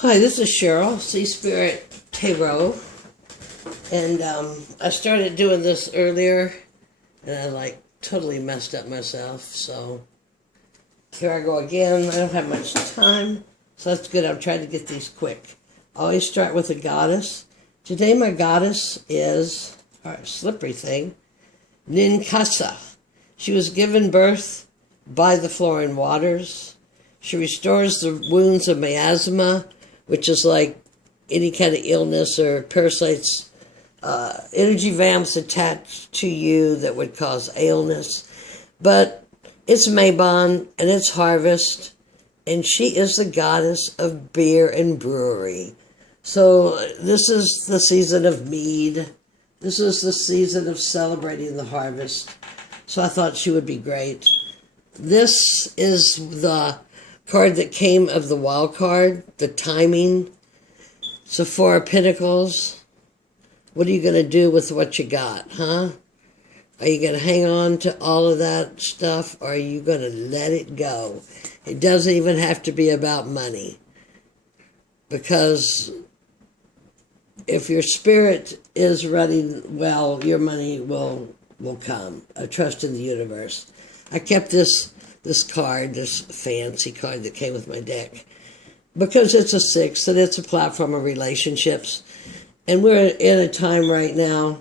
Hi, this is Cheryl, Sea Spirit Tarot, and I started doing this earlier, and I totally messed up myself, so here I go again. I don't have much time, so that's good. I'm trying to get these quick. I always start with a goddess. Today my goddess is, slippery thing, Ninkasa. She was given birth by the flowing waters. She restores the wounds of miasma, which is like any kind of illness or parasites, energy vamps attached to you that would cause illness. But it's Mabon and it's harvest, and she is the goddess of beer and brewery. So this is the season of mead. This is the season of celebrating the harvest. So I thought she would be great. This is the card that came of the wild card, the timing. So Four of Pentacles. What are you going to do with what you got, huh? Are you going to hang on to all of that stuff, or are you going to let it go? It doesn't even have to be about money. Because if your spirit is running well, your money will come. I trust in the universe. I kept this card, this fancy card that came with my deck, because it's a 6 and it's a platform of relationships. And we're in a time right now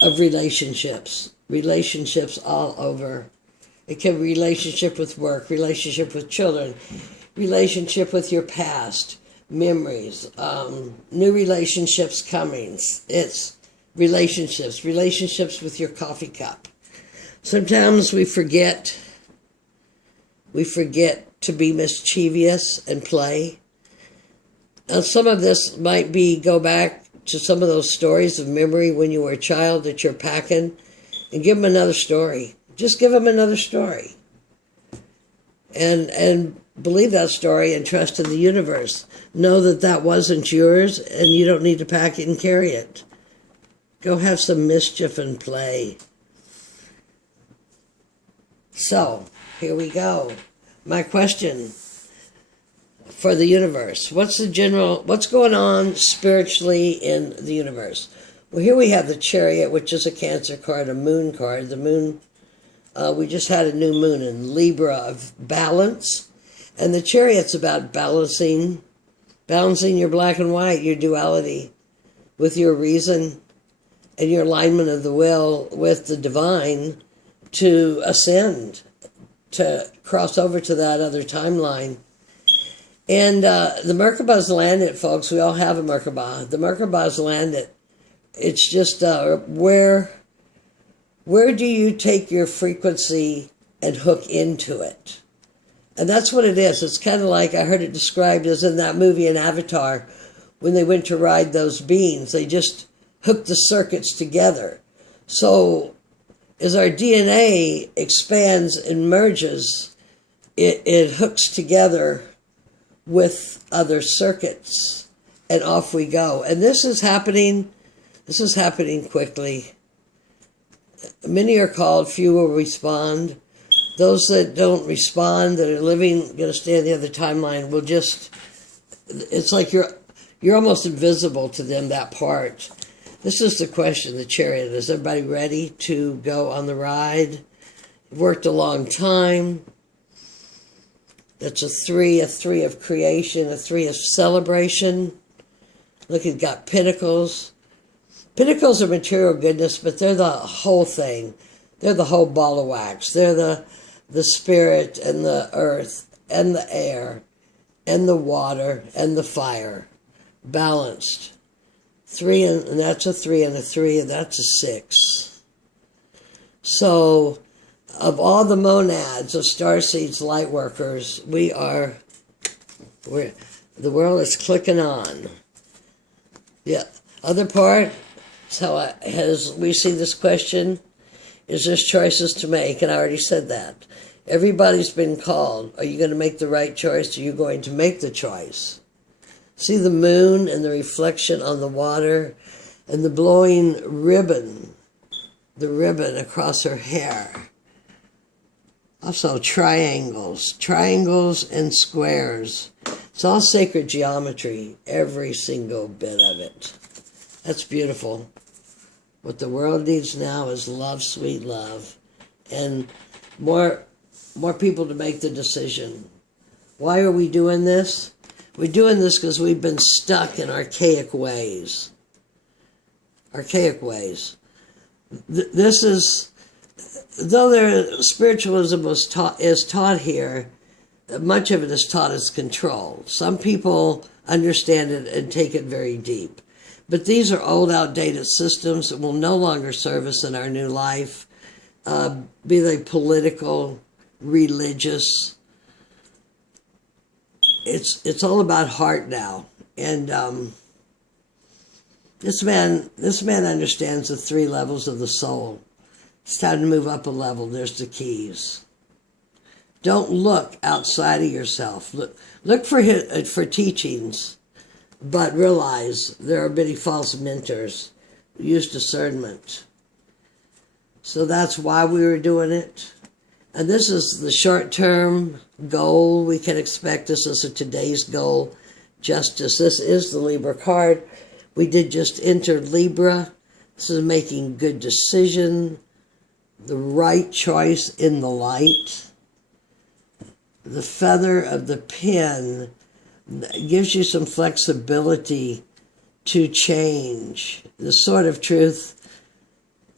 of relationships. Relationships all over. It can be relationship with work, relationship with children, relationship with your past, memories, new relationships coming. It's relationships with your coffee cup. Sometimes we forget to be mischievous and play. Now, some of this might be go back to some of those stories of memory when you were a child that you're packing, and give them another story. Just give them another story. And believe that story and trust in the universe. Know that that wasn't yours, and you don't need to pack it and carry it. Go have some mischief and play. So, here we go. My question for the universe. What's going on spiritually in the universe? Well, here we have the Chariot, which is a Cancer card, a moon card. The moon, we just had a new moon in Libra of balance. And the Chariot's about balancing your black and white, your duality, with your reason and your alignment of the will with the divine to ascend, to cross over to that other timeline. And the Merkabah's landed, folks. We all have a Merkabah. The Merkabah's landed. It's just where do you take your frequency and hook into it? And that's what it is. It's kind of like I heard it described as in that movie in Avatar, when they went to ride those beams. They just hooked the circuits together. So as our DNA expands and merges, it hooks together with other circuits, and off we go. And this is happening quickly. Many are called, few will respond. Those that don't respond, that are going to stay on the other timeline, will just, it's like you're almost invisible to them, that part. This is the question, the Chariot. Is everybody ready to go on the ride? Worked a long time. That's a 3 of creation, a 3 of celebration. Look, it's got pentacles. Pentacles are material goodness, but they're the whole thing. They're the whole ball of wax. They're the spirit and the earth and the air and the water and the fire. Balanced. 3, and that's a 3 and a 3, and that's a 6. So, of all the monads of starseeds, light workers, the world is clicking on. The other part is as we see this question, is there's choices to make, and I already said that. Everybody's been called. Are you going to make the right choice? Are you going to make the choice? See the moon and the reflection on the water and the blowing ribbon, the ribbon across her hair. Also triangles and squares. It's all sacred geometry, every single bit of it. That's beautiful. What the world needs now is love, sweet love, and more people to make the decision. Why are we doing this? We're doing this because we've been stuck in archaic ways. Archaic ways. This is, though spiritualism is taught here, much of it is taught as control. Some people understand it and take it very deep. But these are old, outdated systems that will no longer serve us in our new life, be they political, religious. It's all about heart now. And this man understands the 3 levels of the soul. It's time to move up a level. There's the keys. Don't look outside of yourself. Look for teachings, but realize there are many false mentors who use discernment. So that's why we were doing it. And this is the short-term goal we can expect. This is today's goal. Justice. This is the Libra card. We did just enter Libra. This is making good decision, the right choice in the light. The feather of the pen gives you some flexibility to change. The sword of truth,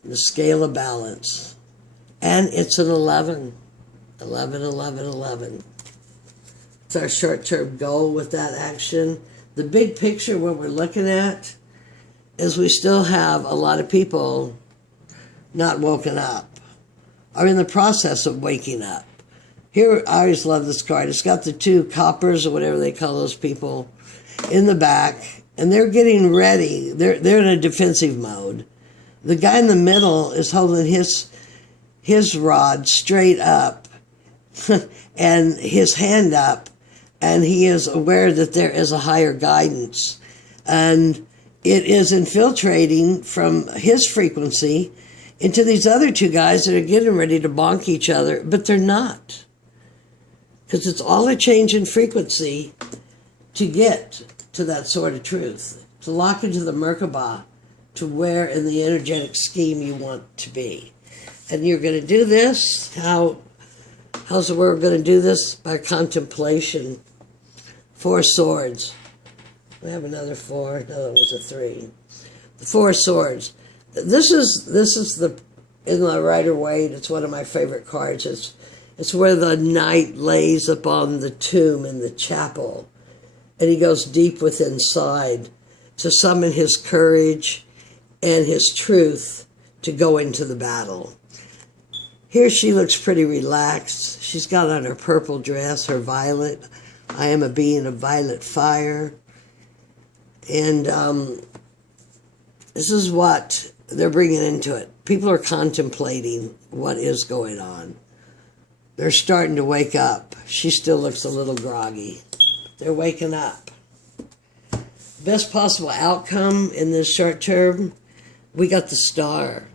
the scale of balance. And it's an 11. 11, 11, 11. It's our short-term goal with that action. The big picture, what we're looking at, is we still have a lot of people not woken up, are in the process of waking up. Here, I always love this card. It's got the 2 coppers, or whatever they call those people, in the back, and they're getting ready. They're in a defensive mode. The guy in the middle is holding his rod straight up and his hand up, and he is aware that there is a higher guidance. And it is infiltrating from his frequency into these other 2 guys that are getting ready to bonk each other, but they're not. Because it's all a change in frequency to get to that sort of truth, to lock into the Merkaba, to where in the energetic scheme you want to be. And you're going to do this. How's the world going to do this? By contemplation. 4 swords. We have another 4. No, it was a 3. The 4 swords. This is the in the Rider-Waite. It's one of my favorite cards. It's where the knight lays upon the tomb in the chapel, and he goes deep within inside to summon his courage and his truth to go into the battle. Here she looks pretty relaxed. She's got on her purple dress, her violet. I am a being of violet fire. And this is what they're bringing into it. People are contemplating what is going on. They're starting to wake up. She still looks a little groggy. They're waking up. Best possible outcome in this short term, we got the star,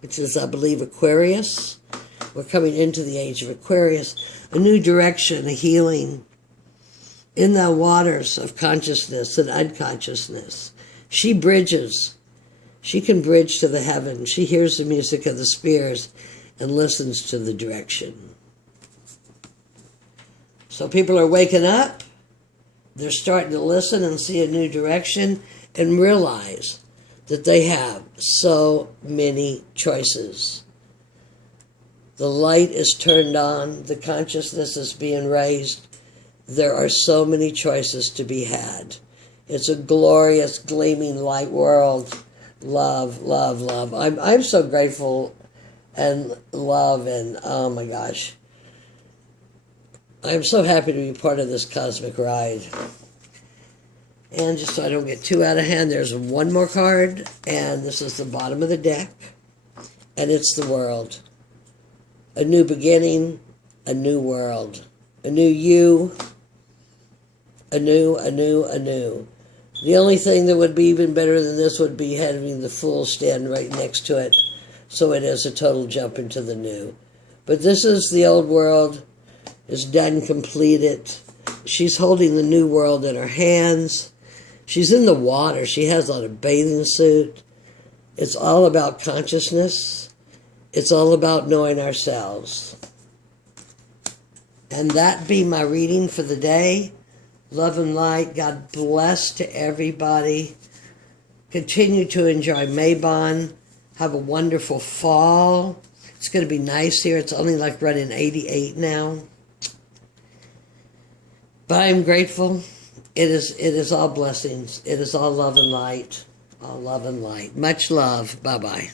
which is, I believe, Aquarius. We're coming into the age of Aquarius. A new direction, a healing in the waters of consciousness and unconsciousness. She bridges. She can bridge to the heavens. She hears the music of the spheres and listens to the direction. So people are waking up. They're starting to listen and see a new direction and realize that they have so many choices. The light is turned on. The consciousness is being raised. There are so many choices to be had. It's a glorious, gleaming light world. Love, love, love. I'm so grateful and love, and oh my gosh. I'm so happy to be part of this cosmic ride. And just so I don't get too out of hand, there's 1 more card, and this is the bottom of the deck, and it's the world. A new beginning, a new world, a new you, a new. The only thing that would be even better than this would be having the Fool stand right next to it, so it is a total jump into the new. But this is the old world. Is done, completed. she's holding the new world in her hands. She's in the water. She has on a bathing suit. It's all about consciousness. It's all about knowing ourselves. And that be my reading for the day. Love and light. God bless to everybody. Continue to enjoy Mabon. Have a wonderful fall. It's going to be nice here. It's only like running 88 now. But I'm grateful. It is all blessings. It is all love and light. All love and light. Much love. Bye-bye.